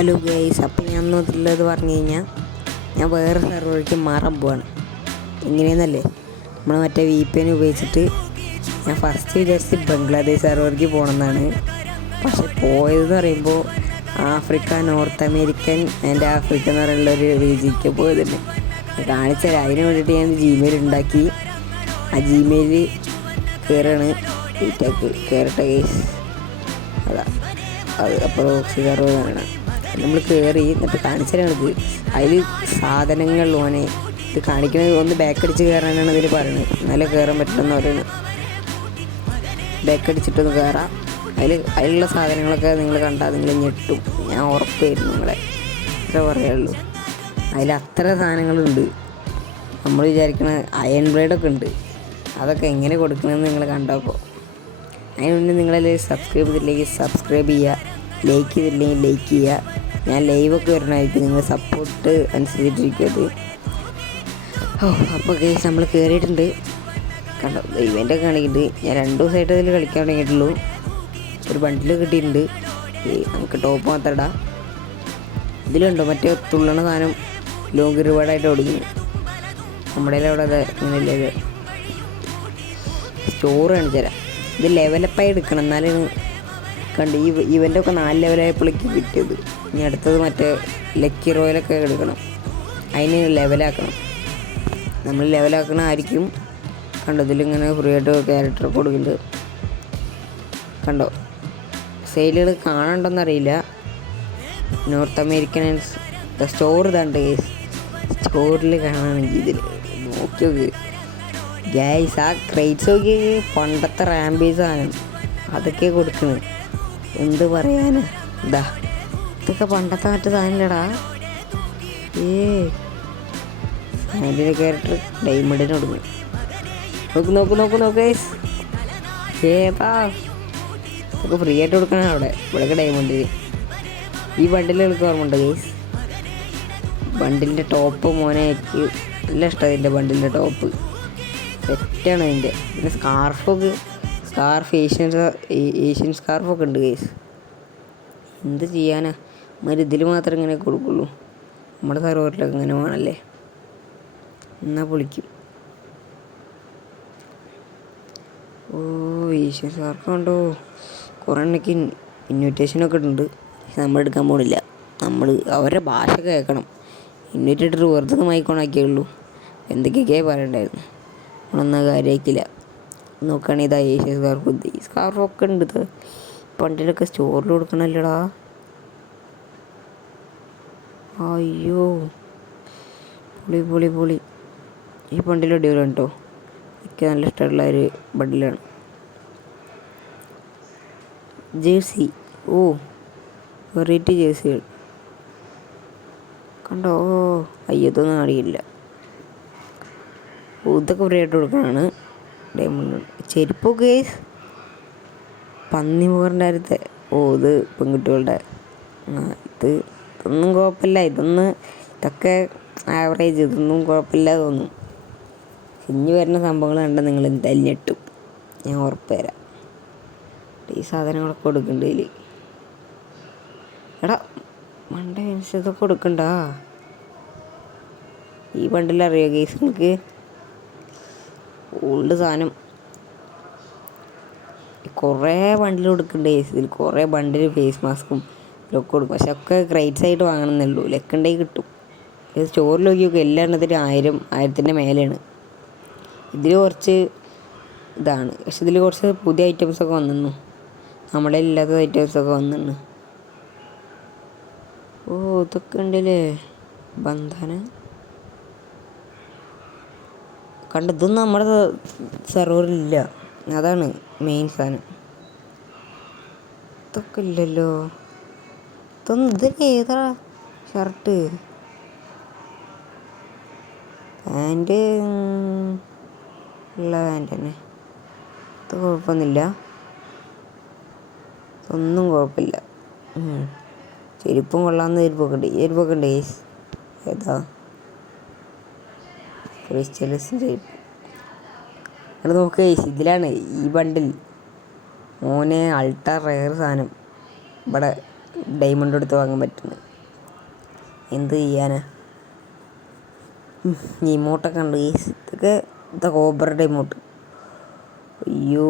Hello guys, അപ്പം ഞാൻ ഒന്നുള്ളത് പറഞ്ഞു കഴിഞ്ഞാൽ ഞാൻ വേറെ സെർവറിലേക്ക് മാറാൻ പോവാണ്. എങ്ങനെയെന്നല്ലേ, നമ്മൾ മറ്റേ VPN ഉപയോഗിച്ചിട്ട് ഞാൻ ഫസ്റ്റ് വിചാരിച്ച് ബംഗ്ലാദേശ് സെർവറിലേക്ക് പോകണമെന്നാണ്. പക്ഷെ പോയതെന്ന് പറയുമ്പോൾ Africa, north American and Africa എന്ന് പറയുള്ളൊരു റീജിയനിലേക്ക് പോയതുണ്ട്. കാണിച്ചാൽ അതിന് വേണ്ടിയിട്ട് ഞാൻ Gmail ഉണ്ടാക്കി. ആ Gmail കയറാണ് കയറട്ടെ ഗൈസ്. അതാ അത് അപ്പോൾ സെർവർ കാണാം. നമ്മൾ കയറി എന്നിട്ട് കാണിച്ചാലാണിത്. അതിൽ സാധനങ്ങൾ ഓനെ ഇത് കാണിക്കുന്നത് ഒന്ന് ബാക്കടിച്ച് കയറാനാണ് ഇതിൽ പറയുന്നത്. എന്നാലേ കയറാൻ പറ്റില്ലെന്ന് പറയുന്നത്. ബാക്കടിച്ചിട്ടൊന്ന് കയറാം. അതിലുള്ള സാധനങ്ങളൊക്കെ നിങ്ങൾ കണ്ടാൽ നിങ്ങൾ ഞെട്ടും. ഞാൻ ഉറപ്പായിരുന്നു നിങ്ങളെ, ഇത്ര പറയുള്ളൂ. അതിൽ അത്ര സാധനങ്ങളുണ്ട്. നമ്മൾ വിചാരിക്കണ അയൺ ബ്ലേഡൊക്കെ ഉണ്ട്. അതൊക്കെ എങ്ങനെ കൊടുക്കണമെന്ന് നിങ്ങൾ കണ്ടപ്പോൾ. അതിന് മുന്നേ നിങ്ങളെല്ലാം സബ്സ്ക്രൈബ് ചെയ്തില്ലെങ്കിൽ സബ്സ്ക്രൈബ് ചെയ്യുക, ലൈക്ക് ചെയ്തില്ലെങ്കിൽ ലൈക്ക് ചെയ്യുക. ഞാൻ ലൈവൊക്കെ വരണമായിരിക്കും, നിങ്ങൾ സപ്പോർട്ട് അനുസരിച്ചിട്ടിരിക്കും. അപ്പോൾ കേസ് നമ്മൾ കയറിയിട്ടുണ്ട്. കണ്ടോ, ഇവൻ്റൊക്കെ കാണിക്കുന്നുണ്ട്. ഞാൻ 2 ദിവസമായിട്ട് ഇതിൽ കളിക്കാൻ തുടങ്ങിയിട്ടുള്ളൂ. ഒരു ബണ്ടിൽ കിട്ടിയിട്ടുണ്ട്. നമുക്ക് ടോപ്പ് മാത്രം ഇടാം. ഇതിലുണ്ടോ മറ്റേ തുള്ളണ സാധനം ലോങ് റിവാർഡായിട്ട് ഓടിക്കുന്നു. നമ്മുടെ അവിടെ അത് ഇങ്ങനെയല്ലേ. ഇത് സ്റ്റോർ കാണിച്ചു തരാം. ഇത് ലെവലപ്പായി എടുക്കണം, എന്നാലും കണ്ട് ഇവൻ്റെയൊക്കെ 4 ലെവലായപ്പോഴേക്ക് കിട്ടിയത്. ഇനി അടുത്തത് മറ്റേ ലക്കി റോയലൊക്കെ എടുക്കണം. അതിന് ലെവലാക്കണം. നമ്മൾ ലെവലാക്കണ ആയിരിക്കും. കണ്ടോ, ഇതിലിങ്ങനെ ഫ്രീ ആയിട്ട് ക്യാരക്ടറൊക്കെ കൊടുക്കുന്നുണ്ട്. കണ്ടോ, സെയിലുകൾ കാണണ്ടോന്നറിയില്ല. നോർത്ത് അമേരിക്കൻ സ്റ്റോർ ഇതാണ്ട്. സ്റ്റോറിൽ കാണുകയാണെങ്കിൽ ഇതിൽ നോക്കി നോക്ക് ഗൈസ്. ആ ക്രൈറ്റ്സ് നോക്കി, പണ്ടത്തെ റാംബേജ് സാധനം അതൊക്കെ കൊടുക്കുന്നത്. എന്ത് പറയാനാ, ഇതാ ഇതൊക്കെ പണ്ടത്തെ മറ്റു സാധനമില്ലടാ. അതിൻ്റെ ക്യാരക്ടർ ഡയമണ്ടിന് കൊടുക്കും. നോക്ക് നോക്ക് നോക്ക് നോക്ക് ഗൈസ്. ഏതാ ഇതൊക്കെ ഫ്രീ ആയിട്ട് കൊടുക്കണം അവിടെ. ഇവിടെയൊക്കെ ഡയമണ്ടിന്. ഈ ബണ്ടിൽ എനിക്ക് ഓർമ്മയുണ്ട് ഗൈസ്. ബണ്ടിലിൻ്റെ ടോപ്പ് മോനെ എനിക്ക് നല്ല ഇഷ്ടമാണ്. ഇതിൻ്റെ ബണ്ടിലിൻ്റെ ടോപ്പ് സെറ്റാണ് അതിൻ്റെ. പിന്നെ സ്കാർഫ് ഏഷ്യൻ സ്കാർഫൊക്കെ ഉണ്ട് ഗൈസ്. എന്ത് ചെയ്യാനാ, ഇതിൽ മാത്രം ഇങ്ങനെ കൊടുക്കുള്ളൂ. നമ്മുടെ സെർവറിലൊക്കെ ഇങ്ങനെ വേണമല്ലേ, എന്നാൽ പൊളിക്കും. ഏഷ്യൻ സ്കാർഫ് ഉണ്ടോ, കുറേ എണ്ണയ്ക്ക് ഇൻവിറ്റേഷനൊക്കെ ഉണ്ട്. പക്ഷെ നമ്മൾ എടുക്കാൻ പോകണില്ല. നമ്മൾ അവരുടെ ഭാഷ കേൾക്കണം. ഇൻവൈറ്റ് ഇട്ടിട്ട് വെറുതെ മൈക്കോണാക്കിയുള്ളൂ. എന്തൊക്കെയൊക്കെയായി പറയണ്ടായിരുന്നു. നമ്മളൊന്നും കാര്യമാക്കില്ല. നോക്കുകയാണെങ്കിൽ ഇതാ ഏഷ്യൻ സ്കാർഫ്. ഈ സ്കാർഫൊക്കെ ഉണ്ട്. ഇത് പണ്ടിലൊക്കെ സ്റ്റോറിൽ കൊടുക്കണല്ലോടാ. അയ്യോ, പൊളി പൊളി പൊളി. ഈ ബണ്ടിൽ അടിപൊളിയാണ് കേട്ടോ. എനിക്ക് നല്ല ഇഷ്ടമുള്ള ഒരു ബണ്ടിലാണ്. ജേഴ്സി, വെറൈറ്റി ജേഴ്സികൾ കണ്ടോ. അയ്യതൊന്നും കാണിക്കില്ല. ഇതൊക്കെ ഫ്രീ ആയിട്ട് കൊടുക്കണതാണ്. ഡയമണ്ട് ചെരുപ്പൊക്കെ പന്നി മുഖറിൻ്റെ ഇത് പെൺകുട്ടികളുടെ. ഇതൊന്നും കുഴപ്പമില്ല. ഇതൊക്കെ ആവറേജ്. ഇതൊന്നും കുഴപ്പമില്ല തോന്നും. ഇനി വരുന്ന സംഭവങ്ങൾ കണ്ടാൽ നിങ്ങൾ എന്തായാലും ഞെട്ടും, ഞാൻ ഉറപ്പ് തരാം. ഈ സാധനങ്ങളൊക്കെ കൊടുക്കുന്നുണ്ട് ഇതിൽ. എടാ മണ്ട ഇതൊക്കെ കൊടുക്കണ്ട. ഈ ബണ്ടിൽ അറിയോ ഗൈസ് നിങ്ങൾക്ക്? ഓൾഡ് സാധനം കുറേ ബണ്ടിൽ കൊടുക്കുന്നുണ്ട് ഗൈസ്. ഇതിൽ കുറേ ബണ്ടിൽ ഫേസ് മാസ്കും ഇതൊക്കെ കൊടുക്കും. പക്ഷെ ഒക്കെ ക്രൈറ്റ്സ് ആയിട്ട് വാങ്ങണമെന്നുള്ളൂ. ലക്കുണ്ടെങ്കിൽ കിട്ടും. ഇത് സ്റ്റോറിൽ നോക്കിയൊക്കെ എല്ലാ എണ്ണത്തിനും 1000 മേലെയാണ്. ഇതിൽ കുറച്ച് ഇതാണ്. പക്ഷെ ഇതിൽ കുറച്ച് പുതിയ ഐറ്റംസൊക്കെ വന്നിരുന്നു. നമ്മുടെ ഇല്ലാത്ത ഐറ്റംസൊക്കെ വന്നിരുന്നു. ഇതൊക്കെ ഉണ്ടല്ലേ ബന്ധാന. ഇതൊന്നും നമ്മുടെ സെർവറിലില്ല. അതാണ് മെയിൻ സാധനം. ഇതൊക്കെ ഇല്ലല്ലോ. ഇതൊക്കെ ഏതാ ഷർട്ട്, പാൻറ്റ് ഉള്ള പാൻറ്റ് തന്നെ. ഇത് കുഴപ്പമൊന്നുമില്ല. ഇതൊന്നും കുഴപ്പമില്ല. ചെരുപ്പും കൊള്ളാവുന്ന ചെരുപ്പൊക്കെ ഉണ്ട്. ചെരുപ്പൊക്കെ ഉണ്ട് ഗൈസ്. ഏതാ ക്രിസ്റ്റൽസിൻ്റെ ചെരുപ്പ്. അത് നോക്കുക ഗൈസ്. ഇതിലാണ് ഈ ബണ്ടിൽ മോനെ അൾട്രാ റെയർ സാധനം. ഇവിടെ ഡയമണ്ട് എടുത്ത് വാങ്ങാൻ പറ്റുന്നത്. എന്ത് ചെയ്യാനാ. ഇമോട്ടൊക്കെ ഉണ്ട് ഗൈസ്. ഇതൊക്കെ കോബ്രയുടെ ഇമോട്ട്. അയ്യോ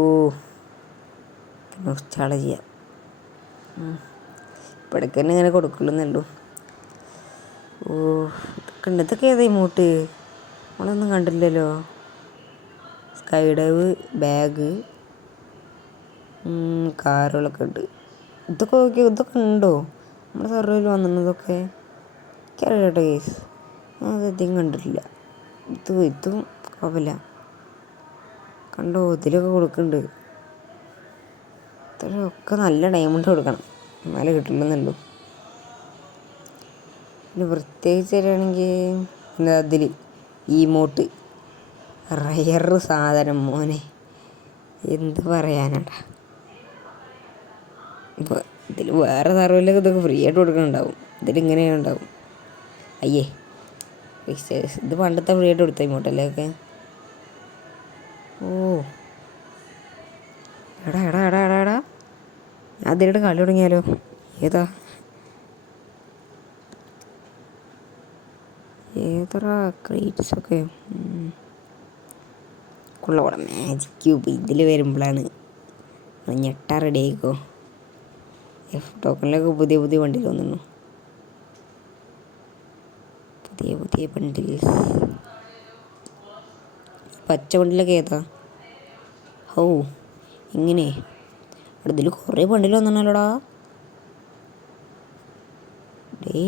ഇൻസ്റ്റാൾ ചെയ്യാം. ഇപ്പോഴേക്ക് തന്നെ ഇങ്ങനെ കൊടുക്കുള്ളൂന്നുള്ളൂ. ഓ ഇതൊക്കെ ഉണ്ട്. ഇതൊക്കെ ഏതാ ഇമോട്ട്? നമ്മളൊന്നും കണ്ടില്ലല്ലോ. സ്കൈ ഡൈവ്, ബാഗ്, കാറുകളൊക്കെ ഉണ്ട്. ഇതൊക്കെ നോക്കി, ഇതൊക്കെ ഉണ്ടോ നമ്മുടെ സർവറിൽ വന്നിട്ടുണ്ട്? ഇതൊക്കെ എനിക്കറിയാട്ടോ കേസ്, അധികം കണ്ടിട്ടില്ല. ഇതും കുഴപ്പമില്ല. കണ്ടോ, ഇതിലൊക്കെ കൊടുക്കുന്നുണ്ട്. ഇതൊക്കെ നല്ല ഡയമണ്ട് കൊടുക്കണം, എന്നാലേ കിട്ടില്ലെന്നുള്ളൂ. പിന്നെ പ്രത്യേകിച്ച് തരികയാണെങ്കിൽ എന്താ അതിൽ ഇമോട്ട് റയർ സാധനം മോനെ, എന്ത് പറയാനാടാ. ഇപ്പോൾ ഇതിൽ വേറെ സർവീസിലൊക്കെ ഇതൊക്കെ ഫ്രീ ആയിട്ട് കൊടുക്കുന്നുണ്ടാവും, ഇതിലിങ്ങനെ ഉണ്ടാവും. അയ്യേ ഇത് പണ്ടത്തെ ഫ്രീ ആയിട്ട് കൊടുത്ത ഇമോട്ടല്ലേ ഒക്കെ. ഓ എടാ എടാ എടാ എടാ എടാ ഞാൻ അതിലൂടെ കളി തുടങ്ങിയാലോ. ഏതറാ ക്രേറ്റ്സൊക്കെ കൊള്ളവിടെ. മാജിക് ക്യൂബ് ഇതിൽ വരുമ്പോഴാണ് ഞെട്ടാ. റെഡി ആയിക്കോ. എഫ് ടോക്കണിലൊക്കെ പുതിയ പുതിയ വണ്ടികൾ വന്നു. പുതിയ പുതിയ ബണ്ടിൽസ്. പച്ച ബണ്ടിലൊക്കെ ഏതാ? ഓ ഇങ്ങനെ അവിടെ ഇതിൽ കുറേ ബണ്ടിൽ വന്നിട്ടുണ്ടല്ലോടാ. ഡേ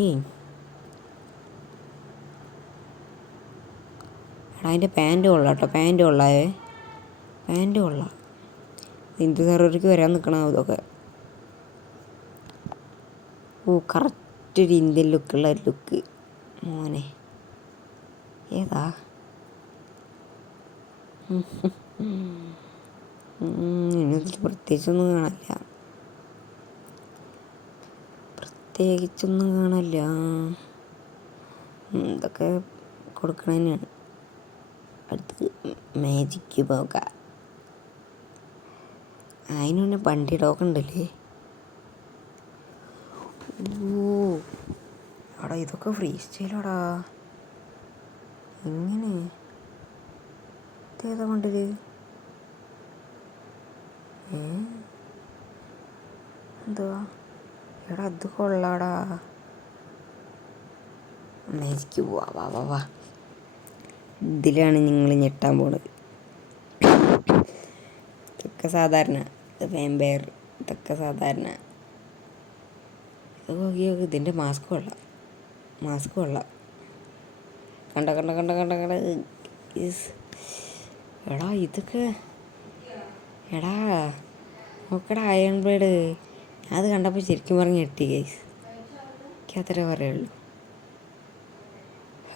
എടാ അതിൻ്റെ പാൻറ്റ് കൊള്ളാം കേട്ടോ. പാൻറ്റ് കൊള്ളാവേ, പാൻറ്റ് കൊള്ളാം. ഇന്ത്യ സർവർക്ക് വരാൻ നിൽക്കണം ഇതൊക്കെ. ഓ കറക്റ്റ് ഒരു ഇന്ത്യൻ ലുക്കുള്ള ലുക്ക് മോനെ. ഏതാ? ഇതിൽ പ്രത്യേകിച്ചൊന്നും കാണില്ല, പ്രത്യേകിച്ചൊന്നും കാണില്ല. ഇതൊക്കെ കൊടുക്കണ തന്നെയാണ്. അടുത്ത് മാജിക് ക്യൂബ് നോക്കാം. അതിന് പിന്നെ വണ്ടി ടോക്കൺ ഉണ്ടല്ലേ. ഓ എടാ ഇതൊക്കെ ഫ്രീ സ്റ്റൈലാടാ. എങ്ങനെ ഇതേതാ വണ്ടില്? എന്തുവാ എടാ അത് കൊള്ളാടാ. മാജിക് വാ വാ വാ വാ. ഇതിലാണ് നിങ്ങൾ ഞെട്ടാൻ പോണത്. ഇതൊക്കെ സാധാരണ, ഇത് വാമ്പയർ, ഇതൊക്കെ സാധാരണ. ഇത് നോക്കി നോക്കി, ഇതിൻ്റെ മാസ്ക് കൊള്ളാം, മാസ്ക് കൊള്ളാം. കണ്ട കണ്ട കണ്ട കണ്ട കണ്ട. എടാ ഇതൊക്കെ എടാ നോക്കടാ അയൺ ബ്ലേഡ്. ഞാൻ അത് കണ്ടപ്പോൾ ശരിക്കും പറഞ്ഞ് ഞെട്ടി ഗൈസ്. എനിക്ക് അത്രേ പറയുള്ളൂ,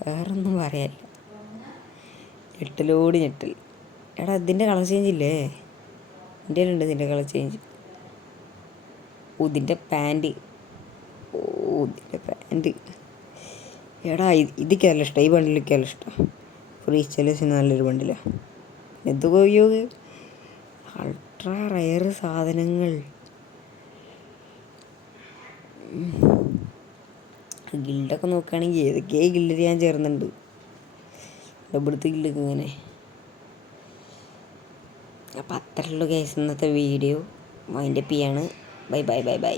വേറൊന്നും പറയാനില്ല. ഞെട്ടലോട് ഞെട്ടൽ. എടാ ഇതിൻ്റെ കളർ ചേഞ്ച് ഇല്ലേ? എൻ്റെ ഉണ്ട് ഇതിൻ്റെ കളർ ചേഞ്ച്. ഓ ഇതിൻ്റെ പാൻറ്റ്, ഓ ഇതിൻ്റെ പാൻറ്റ്. എടാ ഇതൊക്കെ നല്ല ഇഷ്ടം, ഈ ബണ്ടിലൊക്കെ നല്ല ഇഷ്ടം. ഫ്രീ സ്റ്റൈലേഴ്സിന് നല്ലൊരു ബണ്ടിലാണ്. ഇത് ഉപയോഗ അൾട്രാ റയർ സാധനങ്ങൾ. ഗിൽഡൊക്കെ നോക്കുകയാണെങ്കിൽ ഏതൊക്കെ ഗിൽഡിൽ ഞാൻ ചേർന്നുണ്ട്. ഇവിടുത്തെ ഗിൽഡൊക്കെ ഇങ്ങനെ. അപ്പം അത്രയുള്ളൂ ഗൈസ് ഇന്നത്തെ വീഡിയോ. വൈൻഡപ്പ് ചെയ്യാണ്. Bye bye bye bye.